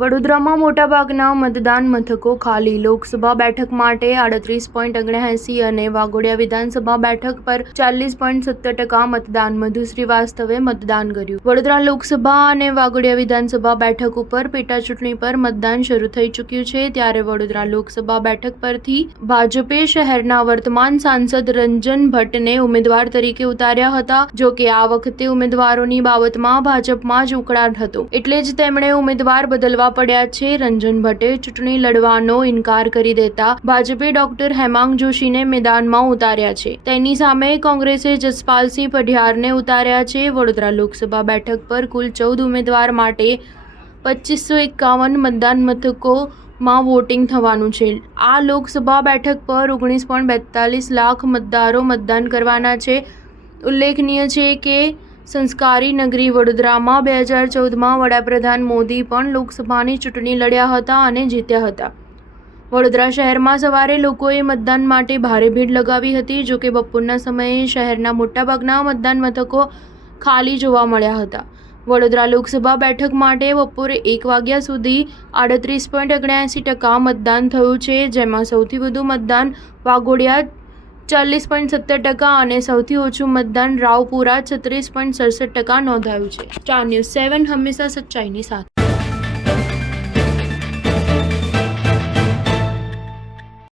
વડોદરામાં મોટાભાગના મતદાન મથકો ખાલી. લોકસભા બેઠક માટે 38.79 અને વાઘોડિયા વિધાનસભા બેઠક પર 40.70% મતદાન. મધુ શ્રીવાસ્તવે મતદાન કર્યું. વડોદરા લોકસભા અને વાઘોડિયા વિધાનસભા બેઠક ઉપર પેટા ચૂંટણી પર મતદાન શરૂ થઈ ચૂક્યું છે. ત્યારે વડોદરા લોકસભા બેઠક પરથી ભાજપે શહેરના વર્તમાન સાંસદ રંજન ભટ્ટને ઉમેદવાર તરીકે ઉતાર્યા હતા. જો કે આ વખતે ઉમેદવારોની બાબતમાં ભાજપમાં જ ઉકળાટ હતો, એટલે જ તેમણે ઉમેદવાર બદલવા પડ્યા છે. રંજન ભટ્ટે ચૂંટણી લડવાનો ઇનકાર કરી દેતા ભાજપે ડોક્ટર હેમાંગ જોશીને મેદાનમાં ઉતાર્યા છે. તેની સામે કોંગ્રેસે જસપાલસિંહ પઢિયારને ઉતાર્યા છે. વડોદરા લોકસભા બેઠક પર કુલ 14 ઉમેદવાર માટે 2551 મતદાન મથકોમાં વોટિંગ થવાનું છે. આ લોકસભા બેઠક પર 19.42 લાખ મતદારો મતદાન કરવાના છે. ઉલ્લેખનીય છે કે સંસ્કારી નગરી વડોદરામાં 2014માં વડાપ્રધાન મોદી પણ લોકસભાની ચૂંટણી લડ્યા હતા અને જીત્યા હતા. વડોદરા શહેરમાં સવારે લોકોએ મતદાન માટે ભારે ભીડ લગાવી હતી. જોકે બપોરના સમયે શહેરના મોટાભાગના મતદાન મથકો ખાલી જોવા મળ્યા હતા. વડોદરા લોકસભા બેઠક માટે બપોરે 1 વાગ્યા સુધી 38.79% મતદાન થયું છે, જેમાં સૌથી વધુ મતદાન વાઘોડિયા 40.70% અને સૌથી ઓછું મતદાન રાવપુરા 36.67% નોંધાયું છે. સ્ટાર ન્યૂઝ 7 હંમેશા સચ્ચાઈની સાથે.